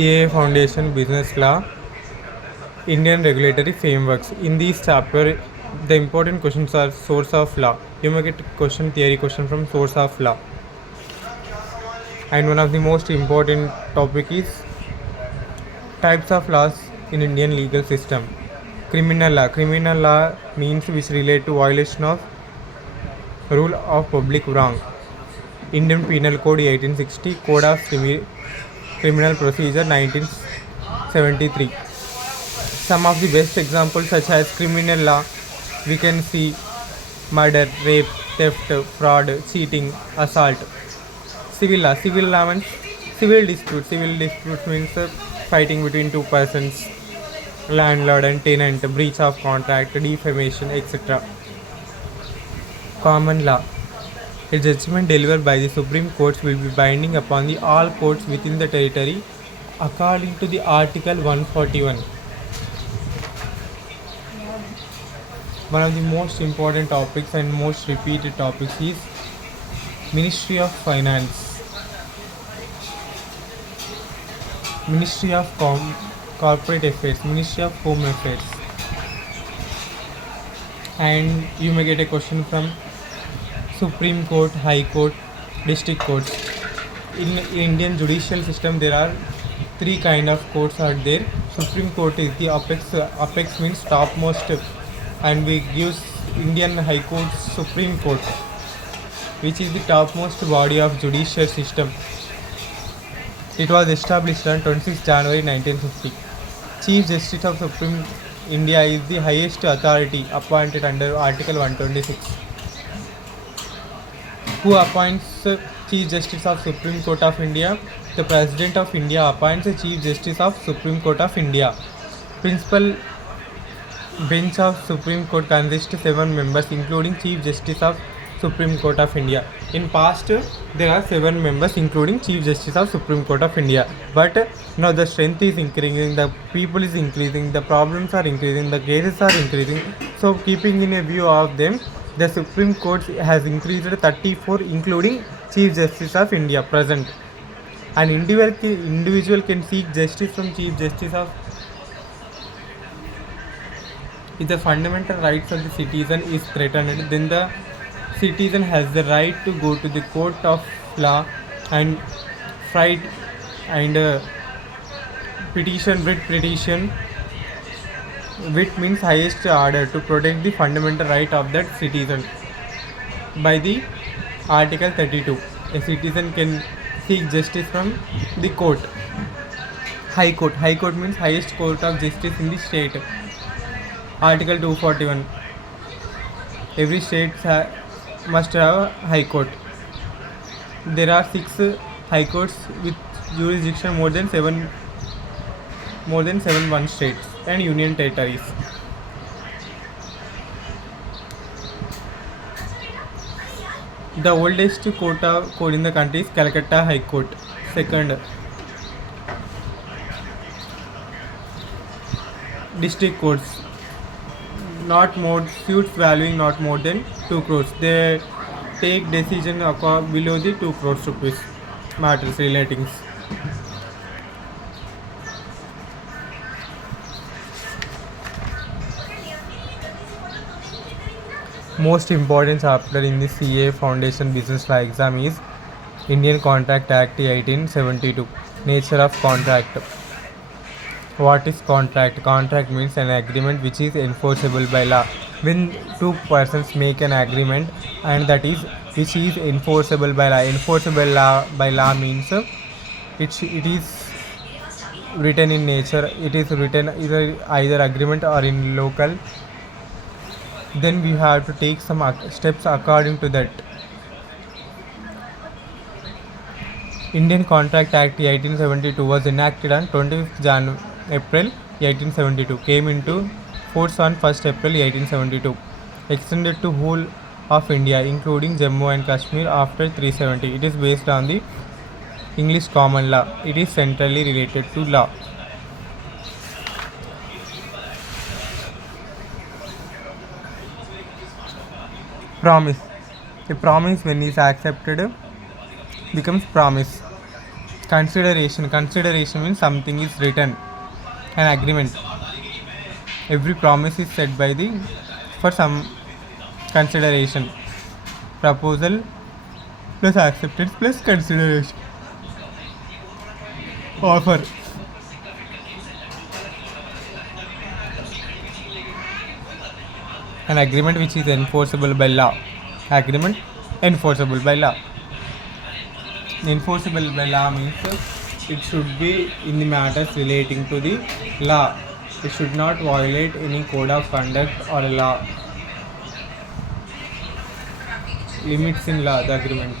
CA Foundation Business Law, Indian Regulatory Frameworks. In this chapter, the important questions are source of law. You may get theory question from source of law. And one of the most important topic is types of laws in Indian legal system. Criminal law. Criminal law means which relate to violation of rule of public wrong. Indian Penal Code 1860, Code of Criminal Procedure 1973. Some of the best examples such as criminal law, we can see murder, rape, theft, fraud, cheating, assault. Civil law means civil dispute. Civil dispute means fighting between two persons, landlord and tenant, breach of contract, defamation, etc. Common law. A judgment delivered by the Supreme Courts will be binding upon the all courts within the territory according to the Article 141. One of the most important topics and most repeated topics is Ministry of Finance, Ministry of Corporate Affairs, Ministry of Home Affairs. And you may get a question from Supreme Court, High Court, District Courts. In Indian judicial system, there are three kind of courts are there. Supreme Court is the apex means topmost, and we give Indian High Court Supreme Court, which is the topmost body of judicial system. It was established on 26 January 1950. Chief Justice of Supreme India is the highest authority appointed under Article 126. Who appoints Chief Justice of Supreme Court of India? The President of India appoints the Chief Justice of Supreme Court of India. Principal bench of Supreme Court consists of 7 members, including Chief Justice of Supreme Court of India. In past, there are 7 members, including Chief Justice of Supreme Court of India. But now the strength is increasing, the people is increasing, the problems are increasing, the cases are increasing. So, keeping in a view of them, the Supreme Court has increased 34, including Chief Justice of India present. An individual can seek justice from Chief Justice of. If the fundamental rights of the citizen is threatened, then the citizen has the right to go to the court of law and fight and writ petition. Writ means highest order to protect the fundamental right of that citizen. By the Article 32, a citizen can seek justice from the court. High Court. High Court means highest court of justice in the state. Article 241. Every state must have a High Court. There are 6 High Courts with jurisdiction more than 71 states and union territories. The oldest court in the country is Calcutta High Court. Second, district courts. Suits valuing not more than 2 crores. They take decision below the 2 crores rupees matters relating. Most important chapter in the CA Foundation Business Law exam is Indian Contract Act 1872. Nature of contract. What is contract? Contract means an agreement which is enforceable by law. When two persons make an agreement and that is which is enforceable by law. Enforceable by law means it is written in nature. It is written either agreement or in local. Then we have to take some steps according to that. Indian Contract Act 1872 was enacted on 25th April 1872. Came into force on 1st April 1872. Extended to whole of India, including Jammu and Kashmir after 370. It is based on the English common law. It is centrally related to law. Promise. A promise when is accepted becomes promise. Consideration means something is written. An agreement. Every promise is set by the for some consideration. Proposal plus acceptance plus consideration. Offer. An agreement which is enforceable by law. Agreement enforceable by law. Enforceable by law means it should be in the matters relating to the law. It should not violate any code of conduct or a law. Limits in law, the agreements.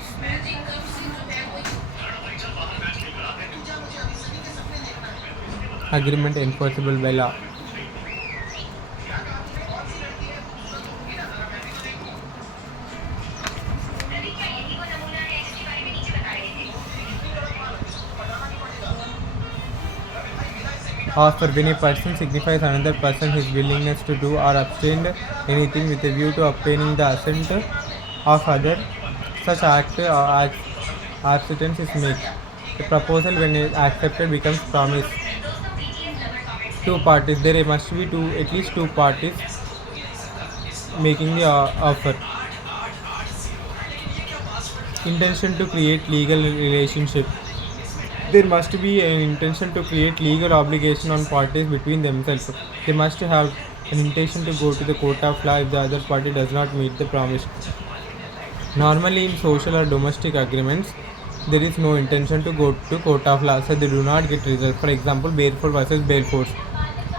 Agreement enforceable by law. Offer. When a person signifies another person his willingness to do or abstain anything with a view to obtaining the assent of other, such act or acceptance is made. A proposal, when accepted, becomes promise. Two parties. There must be at least two parties making the offer. Intention to create legal relationship. There must be an intention to create legal obligation on parties between themselves. They must have an intention to go to the court of law if the other party does not meet the promise. Normally, in social or domestic agreements, there is no intention to go to court of law, so they do not get results. For example, Barefoot versus Balfour.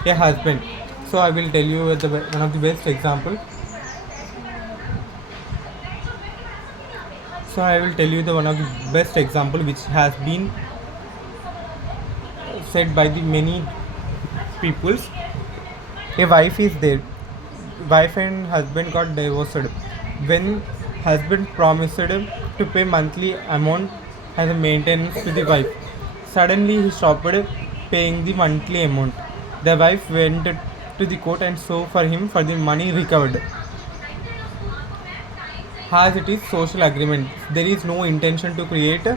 A husband. So I will tell you one of the best example. So I will tell you the one of the best example which has been said by the many peoples. A wife is there. Wife and husband got divorced. When husband promised to pay monthly amount as a maintenance to the wife, suddenly he stopped paying the monthly amount. The wife went to the court and sued for him for the money recovered. As it is social agreement, there is no intention to create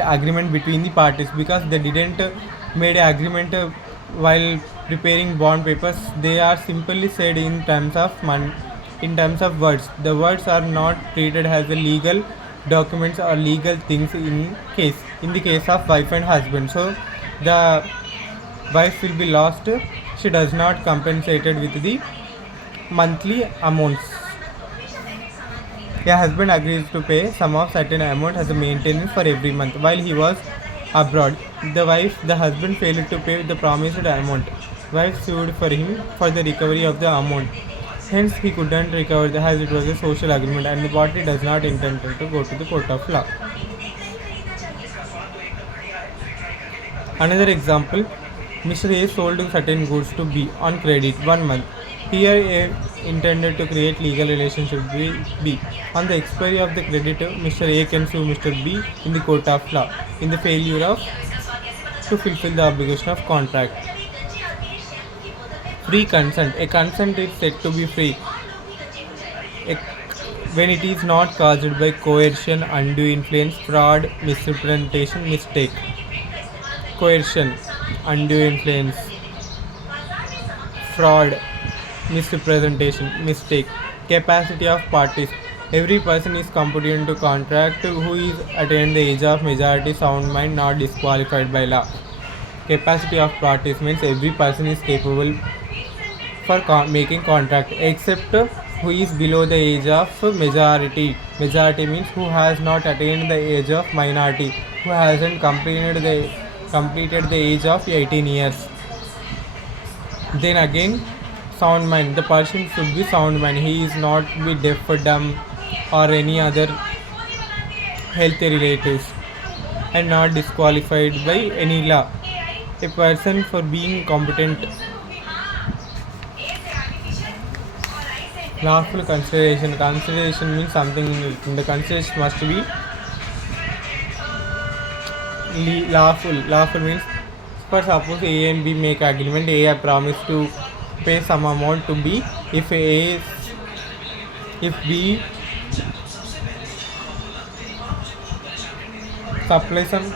agreement between the parties because they didn't made an agreement while preparing bond papers. They are simply said in terms of words. The words are not treated as a legal documents or legal things in the case of wife and husband. So the wife will be lost. She does not compensated with the monthly amounts. A husband agrees to pay some of certain amount as a maintenance for every month while he was abroad. The husband failed to pay the promised amount. Wife sued for him for the recovery of the amount. Hence, he couldn't recover as it was a social agreement and the party does not intend to go to the court of law. Another example, Mr. A sold certain goods to B on credit 1 month. Here A intended to create legal relationship with B. On the expiry of the credit, Mr. A can sue Mr. B in the court of law in the failure of to fulfill the obligation of contract. Free consent. A consent is said to be free when it is not caused by coercion, undue influence, fraud, misrepresentation, mistake. Coercion, undue influence, fraud, misrepresentation, mistake. Capacity of parties. Every person is competent to contract who is attained the age of majority sound mind, not disqualified by law. Capacity of parties means every person is capable for making contract except who is below the age of majority. Majority means who has not attained the age of minority, who hasn't completed the age of 18 years. Then again, sound mind. The person should be sound mind. He is not be deaf, dumb, or any other health relatives, and not disqualified by any law. A person for being competent. Lawful consideration. Consideration means something in the consideration must be lawful. Lawful means, for suppose A and B make agreement. A promise to pay some amount to B. If supply some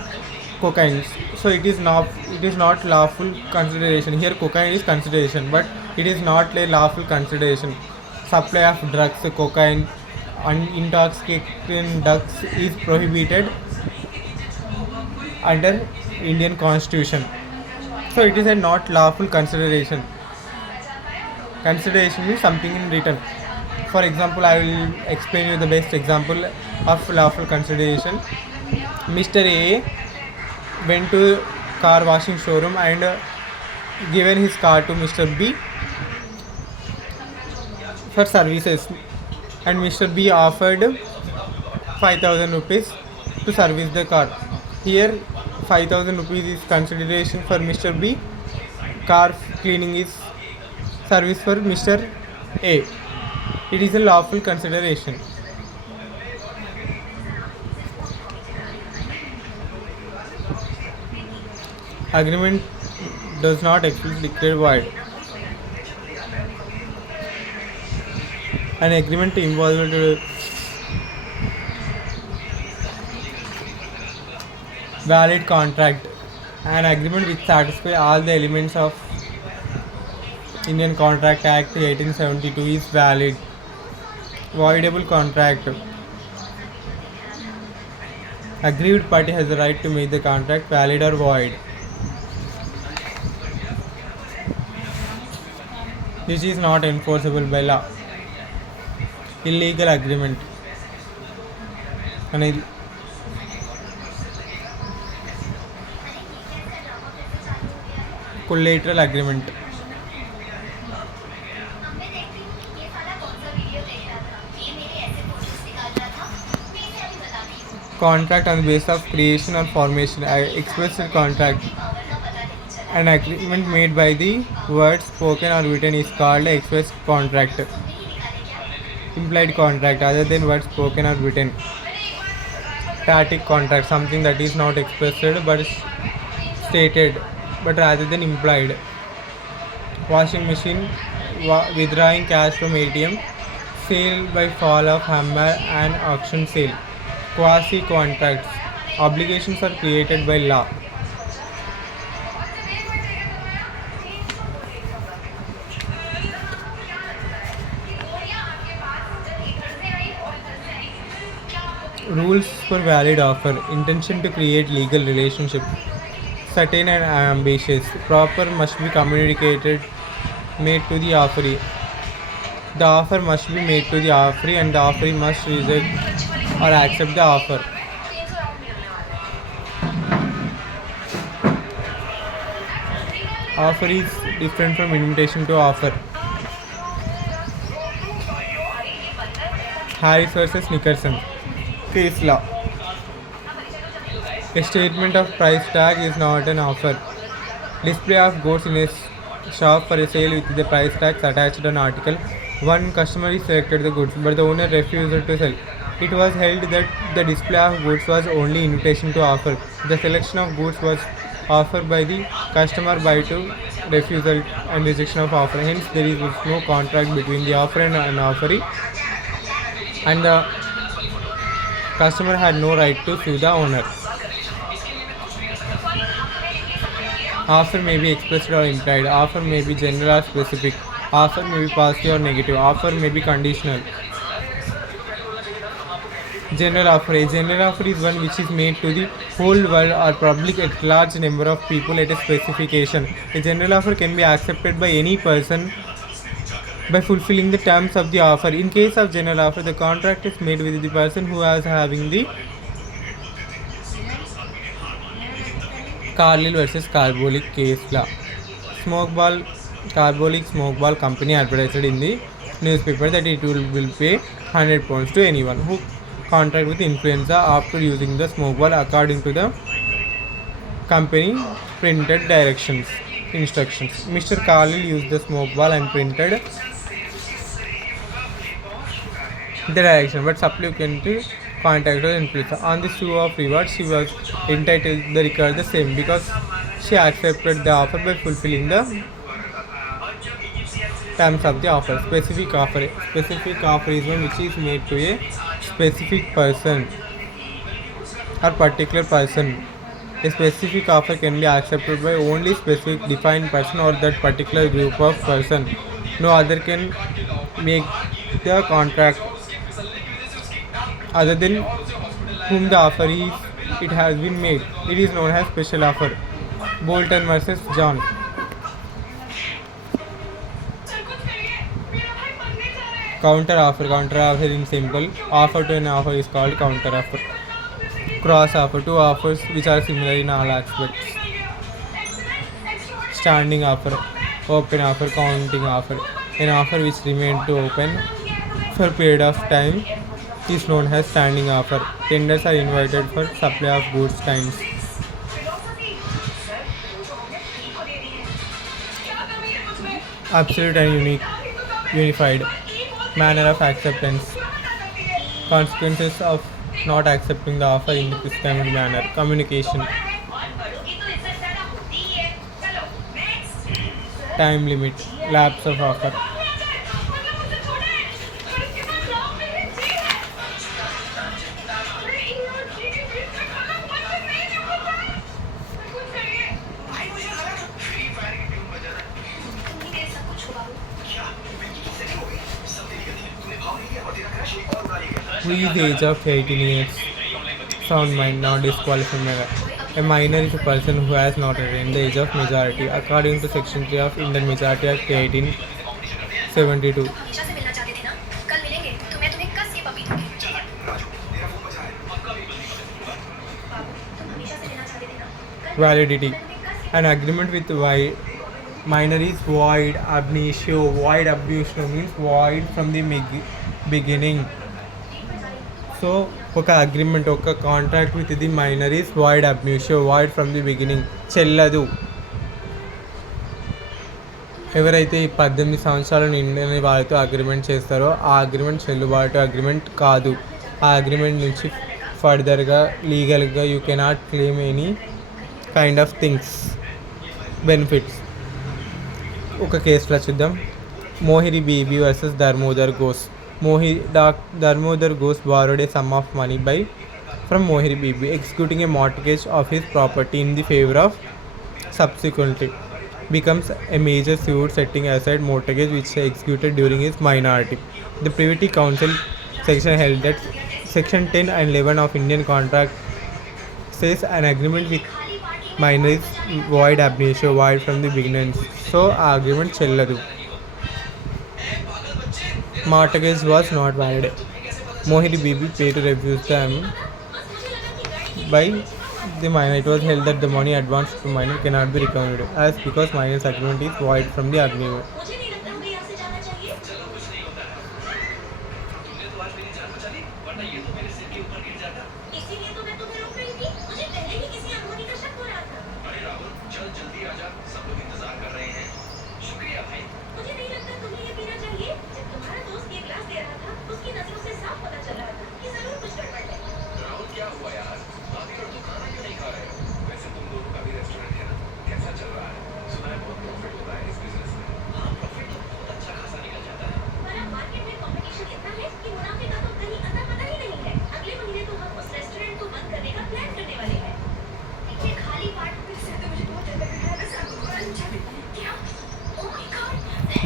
cocaine. So it is not lawful consideration. Here cocaine is consideration, but it is not a lawful consideration. Supply of drugs, cocaine, and intoxicating drugs is prohibited under Indian Constitution. So it is a not lawful consideration. Consideration is something in written. For example, I will explain you the best example of lawful consideration. Mr. A went to car washing showroom and given his car to Mr. B for services, and Mr. B offered 5,000 rupees to service the car. Here 5,000 rupees is consideration for Mr. B, car cleaning is service for Mr. A. It is a lawful consideration. Agreement does not explicitly declare void. An agreement involved valid contract. An agreement which satisfies all the elements of Indian Contract Act 1872 is valid. Voidable contract. Aggrieved party has the right to make the contract valid or void. This is not enforceable by law. Illegal agreement. Collateral agreement. Contract on the basis of creation or formation. Explicit contract. An agreement made by the word spoken or written is called express contract. Implied contract, other than words spoken or written. Static contract, something that is not expressed but stated, but rather than implied. Washing machine, withdrawing cash from ATM, sale by fall of hammer and auction sale. Quasi contracts, obligations are created by law. Rules for valid offer. Intention to create legal relationship. Certain and ambitious. Proper must be communicated, made to the offeree. The offer must be made to the offeree and the offeree must reject or accept the offer. Offer is different from invitation to offer. Harris versus Nickerson. Case law. A statement of price tag is not an offer. Display of goods in a shop for a sale with the price tags attached on article. One customer is selected the goods, but the owner refused to sell. It was held that the display of goods was only invitation to offer. The selection of goods was offered by the customer by to refusal and rejection of offer. Hence, there is no contract between the offer and an offeree, and the customer had no right to sue the owner. Offer may be expressed or implied. Offer may be general or specific. Offer may be positive or negative. Offer may be conditional. General offer. A general offer is one which is made to the whole world or public at large number of people at a specification. A general offer can be accepted by any person by fulfilling the terms of the offer. In case of general offer, the contract is made with the person who is having the Carlyle versus Carbolic case law. Carbolic smoke ball company advertised in the newspaper that it will pay £100 to anyone who contract with influenza after using the smoke ball according to the company printed instructions. Mr. Carlyle used the smoke ball and printed the direction, but supplementary contract was influenza. On the sue of reward, she was entitled to recover the same because she accepted the offer by fulfilling the terms of the offer. Specific offer. Specific offer is one which is made to a specific person. or particular person. A specific offer can be accepted by only specific defined person or that particular group of person. No other can make the contract other than whom the offer is it has been made. It is known as special offer. Bolton versus John. Counter offer in simple. Offer to an offer is called counter offer. Cross offer, two offers which are similar in all aspects. Standing offer, open offer, counting offer. An offer which remains to open for a period of time is known as standing offer. Tenders are invited for supply of goods times. Absolute and unified. Manner of acceptance. Consequences of not accepting the offer in the prescribed manner. Communication. Time limit. Lapse of offer. Who is the age of 18 years? Sound mind, not disqualified minor. A minor is a person who has not attained the age of majority, according to Section 3 of Indian Majority Act 1872. Validity. An agreement with minor is void ab initio. Void ab initio means void from the beginning. So ఒక agreement ఒక contract with the minor is void ab initio, void from the beginning, చెల్లదు. ఎవరైతే ఈ 18 సంవత్సరాలు నిండిన వారితో agreement చేస్తారో ఆ అగ్రిమెంట్ చెల్లుబాటు అగ్రిమెంట్ కాదు. ఆ అగ్రిమెంట్ నుంచి ఫర్దర్గా లీగల్గా you cannot claim any kind of things benefits. ఒక కేసులో చూద్దాం. Mohiri Bibi versus Dharmodar Ghosh. Dharmodar Ghosh borrowed a sum of money from Mohiri Bibi, executing a mortgage of his property in the favor of subsequently becomes a major suit setting aside mortgage which executed during his minority. The Privity Council section held that Section 10 and 11 of Indian Contract says an agreement with minor is void ab initio, void from the beginning. So, ఆ agreement చెల్లదు. Mortgage was not valid. Mohiri Bibi paid to refuse them by the minor. It was held that the money advanced to minor cannot be recovered as because minor's agreement is void from the agreement.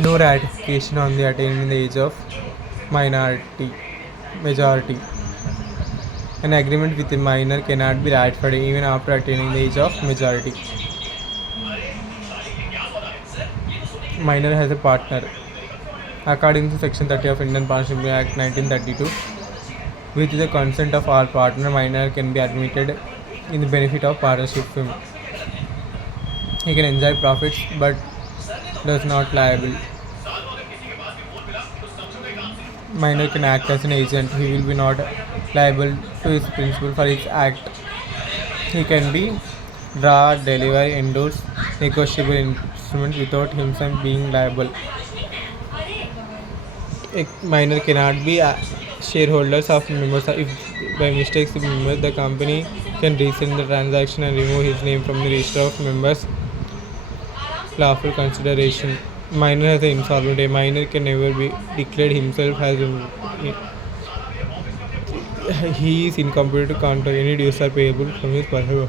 No ratification on the attaining the age of majority. An agreement with a minor cannot be ratified even after attaining the age of majority. Minor has a partner. According to Section 30 of Indian Partnership Act 1932, with the consent of all partner, minor can be admitted in the benefit of partnership firm. He can enjoy profits but does not liable. Minor can act as an agent. He will be not liable to his principal for his act. He can be draw, deliver, endorse negotiable instruments without himself being liable. A minor cannot be shareholders of members. If by mistake the member, the company can rescind the transaction and remove his name from the register of members. Lawful consideration. Minor has an insolvent. A minor can never be declared himself he is incompetent to counter any dues are payable from his personal.